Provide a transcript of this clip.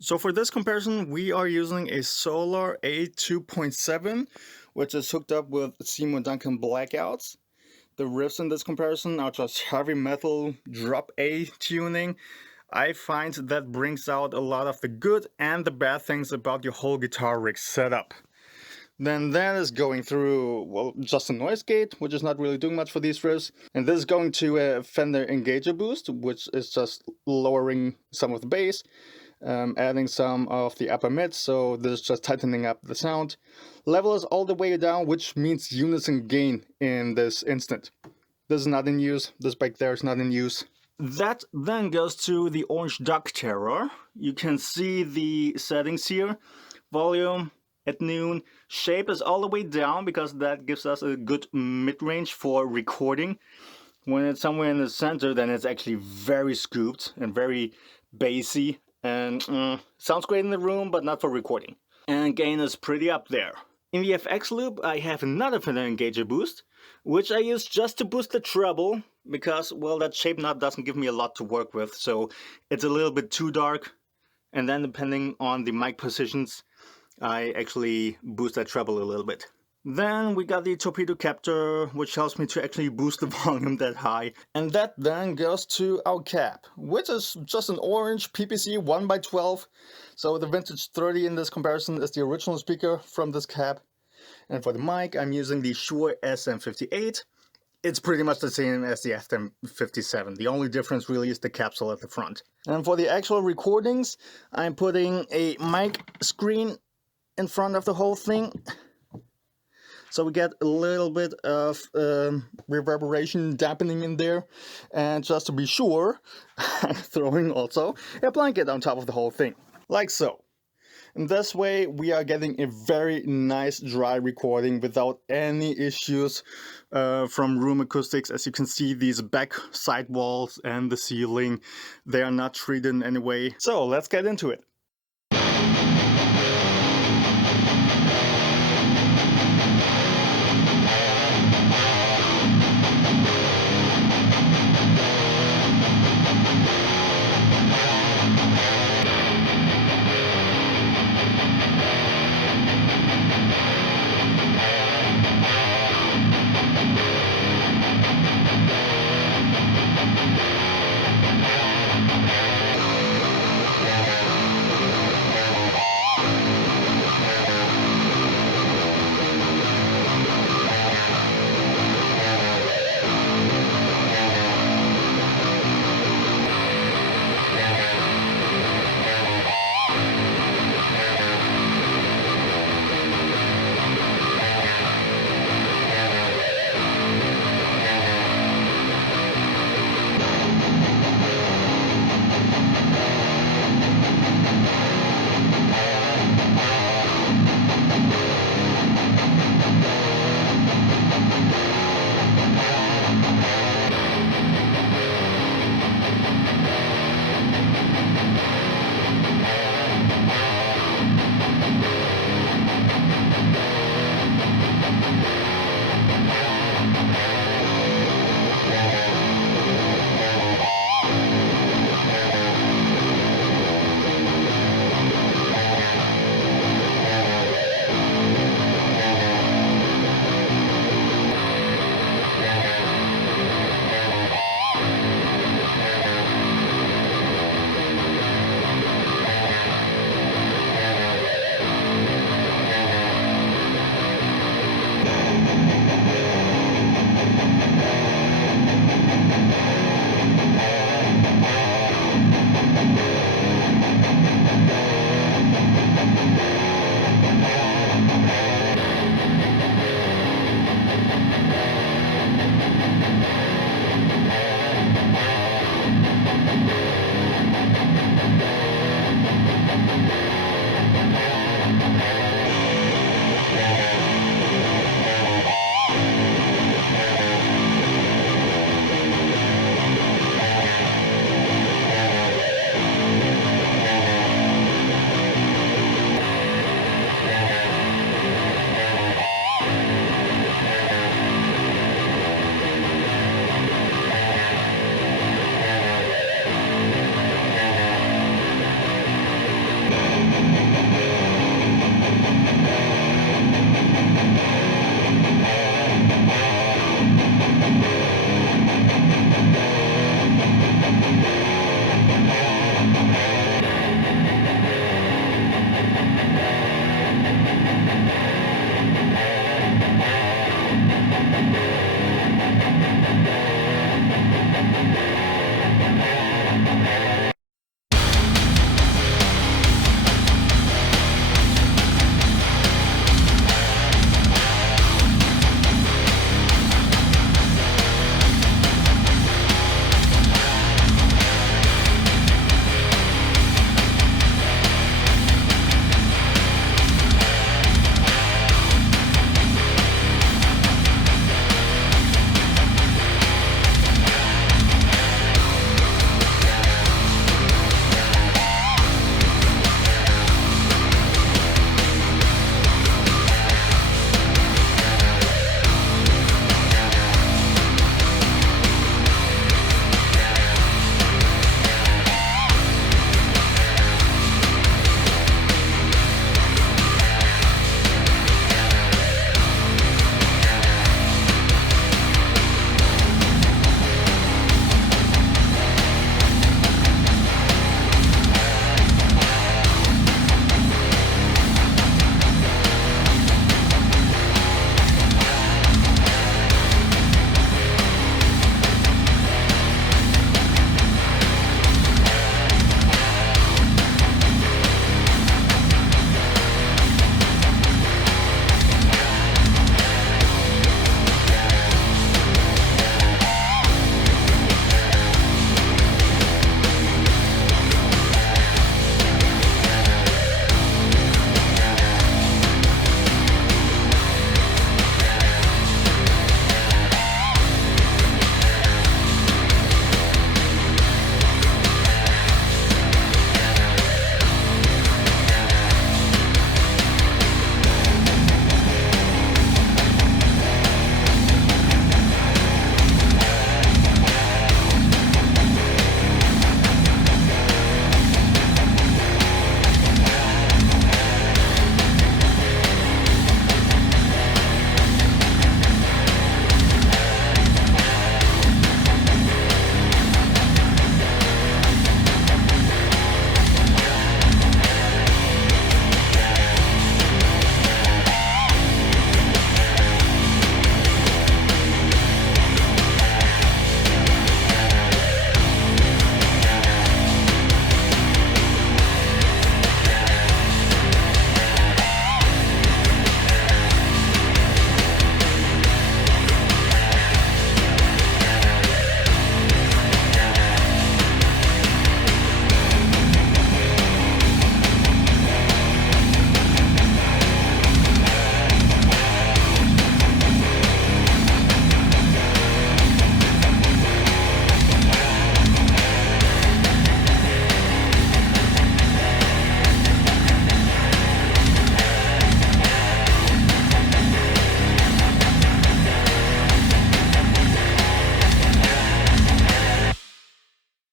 So for this comparison, we are using a Solar A2.7, which is hooked up with Seymour Duncan blackouts. The riffs in this comparison are just heavy metal drop A tuning. I find that brings out a lot of the good and the bad things about your whole guitar rig setup. Then that is going through, well, just a noise gate, which is not really doing much for these riffs. And this is going to a Fender Engager boost, which is just lowering some of the bass, adding some of the upper mids, so this is just tightening up the sound. Level is all the way down, which means unison gain in this instant. This is not in use, this back there is not in use. That then goes to the Orange Duck Terror. You can see the settings here. Volume at noon. Shape is all the way down because that gives us a good mid-range for recording. When it's somewhere in the center, then it's actually very scooped and very bassy. And sounds great in the room, but not for recording. And gain is pretty up there. In the FX loop, I have another Fender Engager boost, which I use just to boost the treble, because, well, that shape knot doesn't give me a lot to work with, so it's a little bit too dark. And then depending on the mic positions, I actually boost that treble a little bit. Then we got the torpedo captor, which helps me to actually boost the volume that high. And that then goes to our cap, which is just an orange PPC 1x12. So the Vintage 30 in this comparison is the original speaker from this cap. And for the mic, I'm using the Shure SM58. It's pretty much the same as the SM57. The only difference really is the capsule at the front. And for the actual recordings, I'm putting a mic screen in front of the whole thing. So we get a little bit of reverberation dampening in there. And just to be sure, I'm throwing also a blanket on top of the whole thing. Like so. In this way, we are getting a very nice dry recording without any issues from room acoustics. As you can see, these back side walls and the ceiling, they are not treated in any way. So let's get into it.